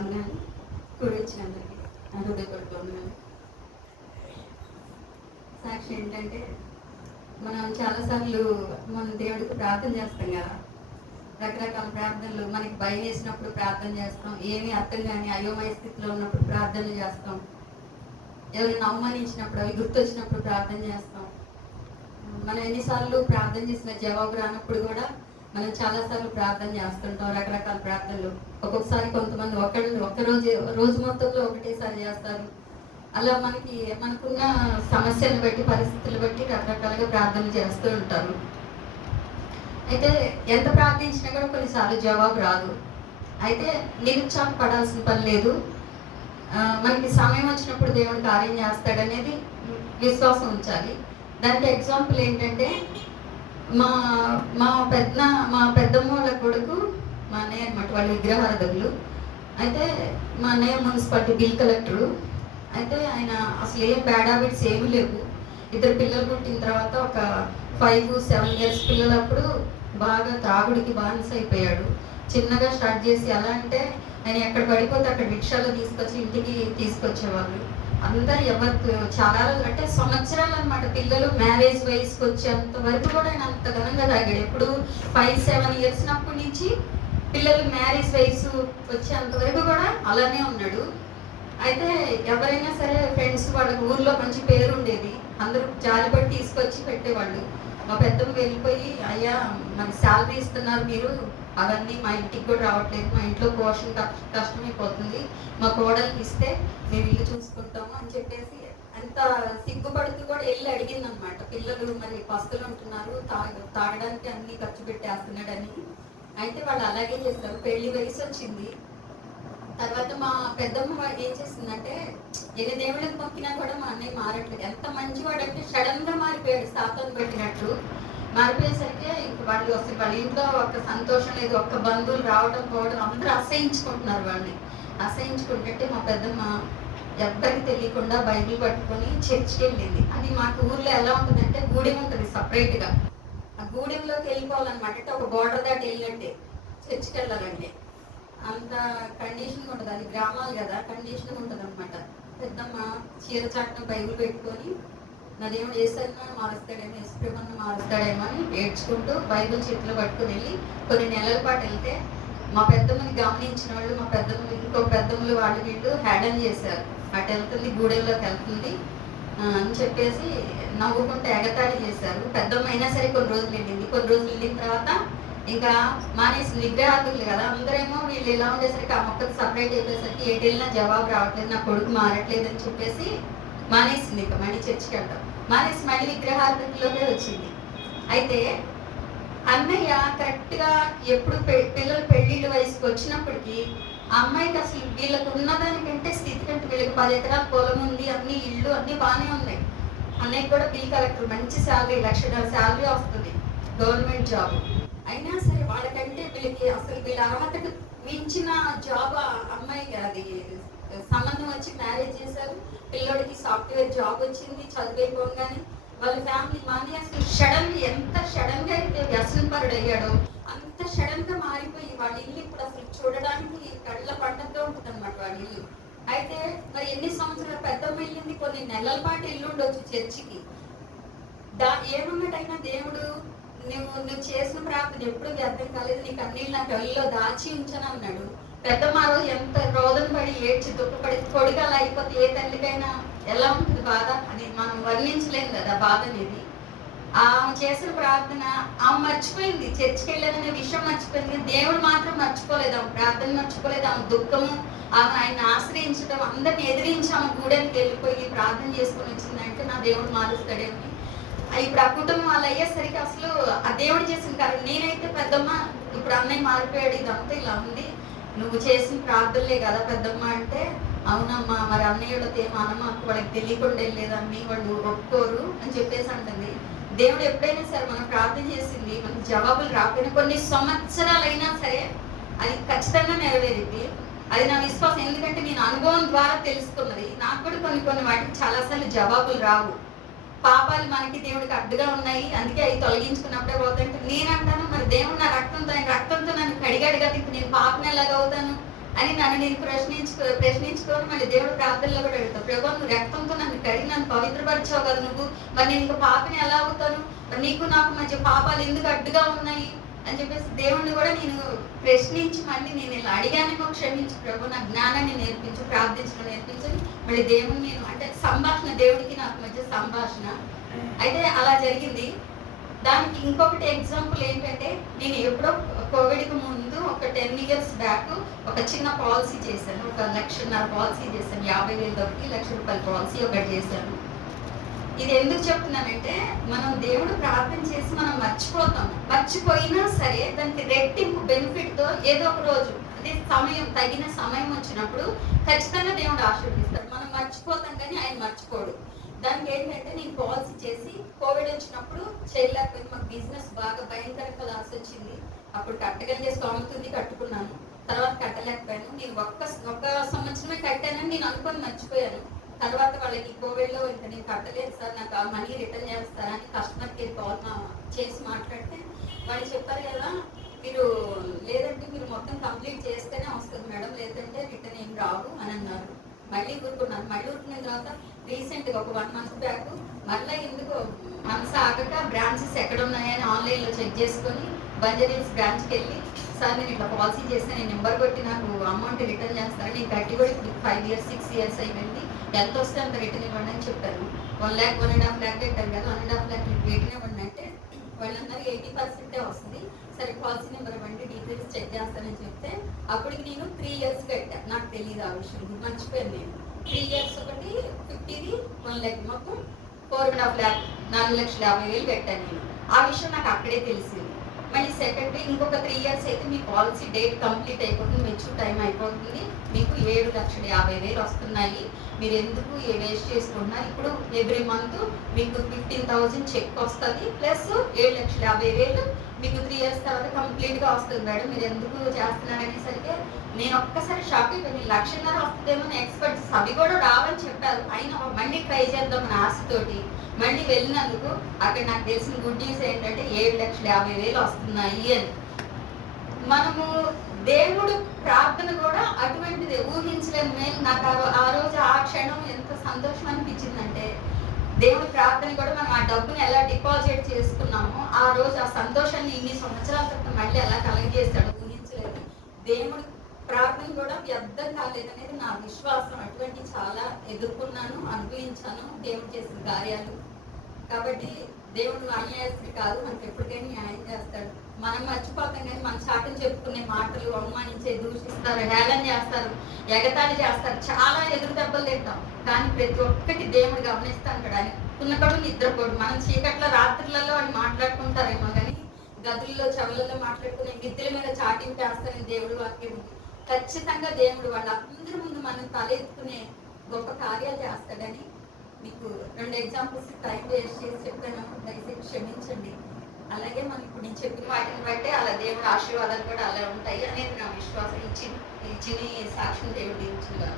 వందనాలు. కూడొచ్చిన అందరికీ నా హృదయపూర్వక వందనాలు. సాక్షి ఏంటంటే, మనం చాలాసార్లు మన దేవుడికి ప్రార్థన చేస్తాం కదా. రకరకాల ప్రార్థనలు, మనకి భయం వేసినప్పుడు ప్రార్థన చేస్తాం, ఏమీ అర్థం కాని అయోమయ స్థితిలో ఉన్నప్పుడు ప్రార్థనలు చేస్తాం, ఎవరైనా అవమానించినప్పుడు అవి గుర్తొచ్చినప్పుడు ప్రార్థన చేస్తాం. మనం ఎన్నిసార్లు ప్రార్థన చేసిన జవాబు రానప్పుడు కూడా మనం చాలాసార్లు ప్రార్థన చేస్తుంటాం, రకరకాల ప్రార్థనలు. ఒక్కొక్కసారి కొంతమంది రోజు మొత్తంలో ఒకటేసారి చేస్తారు. అలా మనకున్న సమస్యలను బట్టి, పరిస్థితులు బట్టి రకరకాలుగా ప్రార్థనలు చేస్తూ ఉంటారు. అయితే ఎంత ప్రార్థించినా కూడా కొన్నిసార్లు జవాబు రాదు. అయితే నిరుత్సాహపడాల్సిన పని లేదు. మనకి సమయం వచ్చినప్పుడు దేవుడు కార్యం చేస్తాడనేది విశ్వాసం ఉంచాలి. దానికి ఎగ్జాంపుల్ ఏంటంటే, మా మా పెద్దమ్మ వాళ్ళ కొడుకు, మా అన్నయ్య అనమాట, వాళ్ళు విగ్రహారాధకులు. అయితే మా అన్నయ్య మున్సిపాలిటీ బిల్ కలెక్టరు. అయితే ఆయన అసలు ఏం బ్యాడ్ హ్యాబిట్స్ ఏమీ లేవు. ఇద్దరు పిల్లలు పుట్టిన తర్వాత ఒక 5-7 ఇయర్స్ పిల్లలప్పుడు బాగా తాగుడికి బానిస అయిపోయాడు. చిన్నగా స్టార్ట్ చేసి ఎలా అంటే, ఆయన ఎక్కడ పడిపోతే అక్కడ రిక్షాలో తీసుకొచ్చి ఇంటికి తీసుకొచ్చేవాళ్ళు. అందరు ఎవరు చాలా అంటే సంవత్సరాలు అనమాట, పిల్లలు మ్యారేజ్ వయసుకి వచ్చేంత వరకు కూడా ఆయన అంత ఘనంగా తాగాడు. ఎప్పుడు 5-7 ఇయర్స్ అప్పటి నుంచి పిల్లలు మ్యారేజ్ వయసు వచ్చేంత వరకు కూడా అలానే ఉన్నాడు. అయితే ఎవరైనా సరే ఫ్రెండ్స్, వాళ్ళకి ఊర్లో మంచి పేరు ఉండేది, అందరూ జాలిపడి తీసుకొచ్చి పెట్టేవాళ్ళు. మా పెద్దమ్మ వెళ్ళిపోయి, అయ్యా మనకి శాలరీ ఇస్తున్నారు మీరు, అవన్నీ మా ఇంటికి కూడా రావట్లేదు, మా ఇంట్లో పోషణ కష్టమైపోతుంది, మా కోడలికి ఇస్తే మేము ఇల్లు చూసుకుంటాము అని చెప్పేసి అంత సిగ్గుపడుతూ కూడా వెళ్ళి అడిగింది అనమాట. పిల్లలు మరి పస్తులు ఉంటున్నారు, తాగడానికి అన్ని ఖర్చు పెట్టేస్తున్నాడని. అయితే వాళ్ళు అలాగే చేస్తారు. పెళ్లి వయసు వచ్చింది. తర్వాత మా పెద్దమ్మ ఏం చేసిందంటే, ఎన్ని దేవుళ్ళకి మొక్కినా కూడా మా అన్నయ్య మారట్లేదు. ఎంత మంచివాడు అంటే సడన్ గా మారిపోయాడు, సాతాను పెట్టినట్టు. మారిపోయేసరికి ఇంక వాళ్ళు అసలు వాళ్ళ ఇంట్లో ఒక్క సంతోషం లేదు, ఒక్క బంధువులు రావడం పోవడం, అందరూ అసహించుకుంటున్నారు వాళ్ళని. అసహించుకుంటుంటే మా పెద్దమ్మ ఎవ్వరికి తెలియకుండా బైబిల్ పట్టుకొని చర్చికి వెళ్ళింది. అది మాకు ఊర్లో ఎలా ఉంటుందంటే, గూడెం ఉంటుంది సపరేట్గా. ఆ గూడెంలోకి వెళ్ళిపోవాలన్నమాట. అంటే ఒక బోర్డర్ దాటి వెళ్ళినట్టే చర్చికి వెళ్ళాలంటే. అంత కండిషన్గా ఉంటుంది. అది గ్రామాలు కదా, కండిషన్గా ఉంటుంది అనమాట. పెద్దమ్మ చీర చాటున బైబిల్ పెట్టుకొని, నా దేవుడు ఏసన్నా మారుస్తాడేమో, ఎస్ప్రేమన్నా మారుస్తాడేమో అని ఏడ్చుకుంటూ బైబిల్ చేతిలో పట్టుకుని వెళ్ళి కొన్ని నెలల పాటు వెళ్తే, మా పెద్దమ్మని గమనించిన వాళ్ళు, మా పెద్దమ్మలు ఇంకో పెద్దమ్మలు వాళ్ళు వీళ్ళు హ్యాండల్ చేశారు. అటు వెళ్తుంది, గూడెంలోకి వెళ్తుంది అని చెప్పేసి నవ్వుకుంటూ ఎగతాళి చేశారు. పెద్దమ్మ అయినా సరే కొన్ని రోజులు వెళ్ళింది. కొన్ని రోజులు వెళ్ళిన తర్వాత ఇంకా మానేసి, విగ్రహార్థులు కదా అందరేమో, వీళ్ళు ఎలా ఉండేసరికి ఆ మొక్కకు సపరేట్ అయిపోయేసరికి ఎటు వెళ్ళినా జవాబు రావట్లేదు, నా కొడుకు మారట్లేదు అని చెప్పేసి మానేసింది. ఇంకా మళ్ళీ చర్చికి వెళ్తాం మానేసి మళ్ళీ విగ్రహార్థుల్లోకే వచ్చింది. అయితే అన్నయ్య కరెక్ట్గా ఎప్పుడు పిల్లలు పెళ్లిళ్ళ వయసుకు వచ్చినప్పటికీ ఆ అమ్మాయికి అసలు వీళ్ళకు ఉన్నదానికంటే స్థితి కంటే, వీళ్ళకి 10 ఎకరాల పొలం ఉంది, అన్ని ఇళ్ళు అన్ని బాగానే ఉన్నాయి. అన్నయ్య కూడా బిల్ కలెక్టర్, మంచి శాలరీ, 1,00,000 శాలరీ వస్తుంది, గవర్నమెంట్ జాబ్. అయినా సరే వాళ్ళకంటే వీళ్ళకి అసలు వీళ్ళ అర్హతకు మించిన జాబ్ అమ్మాయికి అది సంబంధం వచ్చి మ్యారేజ్ చేశారు. పిల్లోడికి సాఫ్ట్వేర్ జాబ్ వచ్చింది. చదివైపోగానే వాళ్ళ ఫ్యామిలీ మాని అసలు ఎంత సడన్ గా అయితే వ్యసనపరుడు అయ్యాడో అంత సడన్ గా మారిపోయి వాళ్ళ ఇల్లు ఇప్పుడు అసలు చూడడానికి కళ్ళ పండగగా ఉంటుంది అనమాట వాళ్ళ ఇల్లు. అయితే మరి ఎన్ని సంవత్సరాలు పెద్దమ్మ వెళ్ళింది, కొన్ని నెలల పాటు ఇల్లు ఉండొచ్చు చర్చికి. ఏమన్నట్టయినా దేవుడు, నువ్వు చేసిన ప్రార్థన ఎప్పుడు వ్యర్థం కాలేదు, నీకు అన్నిళ్ళు నా కళ్ళలో దాచి ఉంచను అన్నాడు. పెద్దమ్మ రోజు ఎంత రోదన పడి ఏడ్చి దుఃఖపడి కొడుకలా అయిపోతే ఏ తల్లికైనా ఎలా ఉంటుంది బాధ, అది మనం వర్ణించలేము కదా బాధ అనేది. ఆమె చేసిన ప్రార్థన ఆమె మర్చిపోయింది, చర్చికి వెళ్ళాలనే విషయం మర్చిపోయింది. దేవుడు మాత్రం మర్చిపోలేదు, ఆమె ప్రార్థన మర్చిపోలేదు. ఆమె దుఃఖము, ఆమె ఆయన ఆశ్రయించడం, అందరిని ఎదిరించి ఆమె గూడెంకి వెళ్ళిపోయి ప్రార్థన చేసుకొని వచ్చిందంటే నా దేవుడు మారుస్తాడేమని. ఇప్పుడు ఆ కుటుంబం వాళ్ళు అయ్యేసరికి అసలు ఆ దేవుడు చేసిన కారణం, నేనైతే పెద్దమ్మ ఇప్పుడు అన్నయ్య మారిపోయాడు, ఇదంతా ఇలా ఉంది, నువ్వు చేసిన ప్రార్థనలే కదా పెద్దమ్మ అంటే, అవునమ్మా మరి అన్నయ్యతో ఏమన్నమా, వాళ్ళకి తెలియకుండా వెళ్ళేదాన్ని, వాళ్ళు ఒప్పుకోరు అని చెప్పేసి అంటుంది. దేవుడు ఎప్పుడైనా సరే మనం ప్రార్థన చేసింది మనకు జవాబులు రాకపోయినా కొన్ని సంవత్సరాలైనా సరే అది ఖచ్చితంగా నెరవేరింది. అది నా విశ్వాసం. ఎందుకంటే నేను అనుభవం ద్వారా తెలుసుకున్నది. నాకు కూడా కొన్ని వాటికి చాలాసార్లు జవాబులు రావు. పాపాలు మనకి దేవుడికి అడ్డుగా ఉన్నాయి, అందుకే అవి తొలగించుకున్నప్పుడే పోతాయంటే నేనంటాను, మరి దేవుడు నా రక్తంతో, ఆయన రక్తంతో నన్ను కడిగాడు కదా, ఇప్పుడు నేను పాపం ఎలాగ అవుతాను అని నన్ను నేను ప్రశ్నించుకొని మళ్ళీ దేవుడు ప్రార్థనలో కూడా అడుగుతాను, ప్రభా నువ్వు రక్తంతో నన్ను కడిగి నన్ను పవిత్రపరిచావు కదా నువ్వు, మరి నేను ఇంకా పాపని ఎలా అవుతాను, మరి నీకు నాకు మధ్య పాపాలు ఎందుకు అడ్డుగా ఉన్నాయి అని చెప్పేసి దేవుణ్ణి కూడా నేను ప్రశ్నించి మళ్ళీ నేను ఇలా అడిగానేమో క్షమించు ప్రభు, నా జ్ఞానాన్ని నేర్పించు, ప్రార్థించడం నేర్పించు. మళ్ళీ దేవుణ్ణి నేను అంటే సంభాషణ, దేవుడికి నాకు మధ్య సంభాషణ అయితే అలా జరిగింది. దానికి ఇంకొకటి ఎగ్జాంపుల్ ఏంటంటే, నేను ఎప్పుడో కోవిడ్కి ముందు ఒక 10 years బ్యాక్ ఒక చిన్న పాలసీ చేశాను, ఒక 1,00,000 పాలసీ చేశాను, 50,000 1,00,000 పాలసీ ఒకటి చేశాను. ఇది ఎందుకు చెప్తున్నానంటే, మనం దేవుడు ప్రార్థన చేసి మనం మర్చిపోయినా సరే దానికి రెట్టింపు బెనిఫిట్తో ఏదో ఒక రోజు అదే తగిన సమయం వచ్చినప్పుడు ఖచ్చితంగా దేవుడు ఆశీర్వదిస్తాడు. మనం మర్చిపోతాం కానీ ఆయన మర్చిపోడు. దానికి ఏంటంటే, నేను పాలసీ చేసి కోవిడ్ వచ్చినప్పుడు చేయలేకపోయింది, మాకు బిజినెస్ బాగా భయంకరంగా లాస్ వచ్చింది. అప్పుడు కట్టగలిగే స్తోమత కట్టుకున్నాను, తర్వాత కట్టలేకపోయాను. నేను ఒక్క సంవత్సరమే కట్టానని నేను అనుకొని మర్చిపోయాను. తర్వాత వాళ్ళకి కోవిడ్లో ఇంకా నేను కట్టలేదు సార్, నాకు ఆ మనీ రిటర్న్ చేస్తారా అని కస్టమర్ కేర్ కాల్ చేసి మాట్లాడితే వాళ్ళు చెప్పారు కదా, మీరు లేదంటే మీరు మొత్తం కంప్లీట్ చేస్తేనే వస్తుంది మేడం, లేదంటే రిటర్న్ ఏం రావు అని అన్నారు. మళ్ళీ ఊరుకున్నాను. మళ్ళీ ఊరుకున్న తర్వాత రీసెంట్గా ఒక 1 month బ్యాక్ మళ్ళీ ఎందుకు మనసు ఆగక బ్రాంచెస్ ఎక్కడ ఉన్నాయని ఆన్లైన్లో చెక్ చేసుకొని బంజారీస్ బ్రాంచ్కి వెళ్ళి, సార్ నేను ఇట్లా పాలసీ చేస్తే నేను నెంబర్ కొట్టి నాకు అమౌంట్ రిటర్న్ చేస్తాను, నేను కట్టి కూడా ఇప్పుడు 5 years 6 years అయిపోయింది, ఎంత వస్తే అంత రిటర్న్ ఇవ్వండి అని చెప్పాను. 1 lakh 1.5 lakh కట్టాను కదా, 1.5 lakh రిటర్న్ ఇవ్వండి అంటే వాళ్ళు అన్నారు 80% వస్తుంది, సరే పాలసీ నెంబర్ ఇవ్వండి డీటెయిల్స్ చెక్ చేస్తానని చెప్తే అప్పటికి నేను 3 years కట్టాను. నాకు తెలియదు ఆ విషయం, మర్చిపోయాను. నేను 3 years ఒకటి 50ది 1 lakh మొత్తం 4.5 lakh 4,50,000 పెట్టాను నేను. ఆ విషయం నాకు అక్కడే తెలిసింది. మళ్ళీ సెకండ్ ఇంకొక 3 years అయితే మీ పాలసీ డేట్ కంప్లీట్ అయిపోతుంది, మెచ్యూర్ టైం అయిపోతుంది, మీకు 7,50,000 వస్తున్నాయి, మీరు ఎందుకు వేస్ట్ చేసుకుంటున్నారు, ఇప్పుడు ఎవ్రీ మంత్ మీకు 15,000 చెక్ వస్తుంది, ప్లస్ 7,50,000 మీకు 3 years తర్వాత కంప్లీట్గా వస్తుంది మేడం, మీరు ఎందుకు చేస్తున్నారనేసరికి నేను ఒక్కసారి షాక్ అయిపోయింది. 1,00,000 వస్తుందేమో ఎక్స్పర్ట్స్ అవి కూడా రావని చెప్పారు, అయినా మళ్ళీ ట్రై చేద్దామని ఆశతోటి మళ్ళీ వెళ్ళినందుకు అక్కడ నాకు తెలిసిన గుడ్ న్యూస్ ఏంటంటే 7,50,000 వస్తున్నాయి అని. మనము దేవుడు ప్రార్థన కూడా అటువంటిది, ఊహించలేము. నాకు ఆ రోజు ఆ క్షణం ఎంత సంతోషం అనిపించిందంటే, దేవుడి ప్రార్థన కూడా మనం ఆ డబ్బుని ఎలా డిపాజిట్ చేసుకున్నామో ఆ రోజు ఆ సంతోషాన్ని ఇన్ని సంవత్సరాల క్రితం మళ్ళీ ఎలా కలగజేస్తాడో ఊహించలేదు. దేవుడి ప్రార్థన కూడా వ్యర్థం కాలేదనేది నా విశ్వాసం. అటువంటి చాలా ఎదుర్కొన్నాను, అనుభవించాను దేవుడు చేసిన కార్యాలు. కాబట్టి దేవుడు అన్యాయస్తుడు కాదు, మనకి ఎప్పటికైనా న్యాయం చేస్తాడు. మనం మర్చిపోతాం కానీ మన చాటును చెప్పుకునే మాటలు అవమానించే, దూషిస్తారు, హేళన చేస్తారు, ఎగతాళి చేస్తారు, చాలా ఎదురు దెబ్బలు తింటాం. కానీ ప్రతి ఒక్కటి దేవుడు గమనిస్తాను కదా. అని ఉన్నకడు నిద్రపోడు. మనం చీకట్ల రాత్రులలో అని మాట్లాడుకుంటారేమో కానీ గదుల్లో చెవులలో మాట్లాడుకునే మిద్దెల మీద చాటింపు వేస్తారని దేవుడు వాక్యం. ఖచ్చితంగా దేవుడు వాళ్ళందరి ముందు మనం తలెత్తుకునే గొప్ప కార్యాలు చేస్తాడని మీకు 2 examples టైం వేస్ట్ చేసి చెప్పాను, దయచేసి క్షమించండి. అలాగే మనం ఇప్పుడు నేను చెప్పిన వాటిని బట్టి అలా దేవుడు ఆశీర్వాదాలు కూడా అలా ఉంటాయి అనేది నా విశ్వాసం. ఇచ్చిన సాక్ష్యం దేవుడు ఇచ్చింది.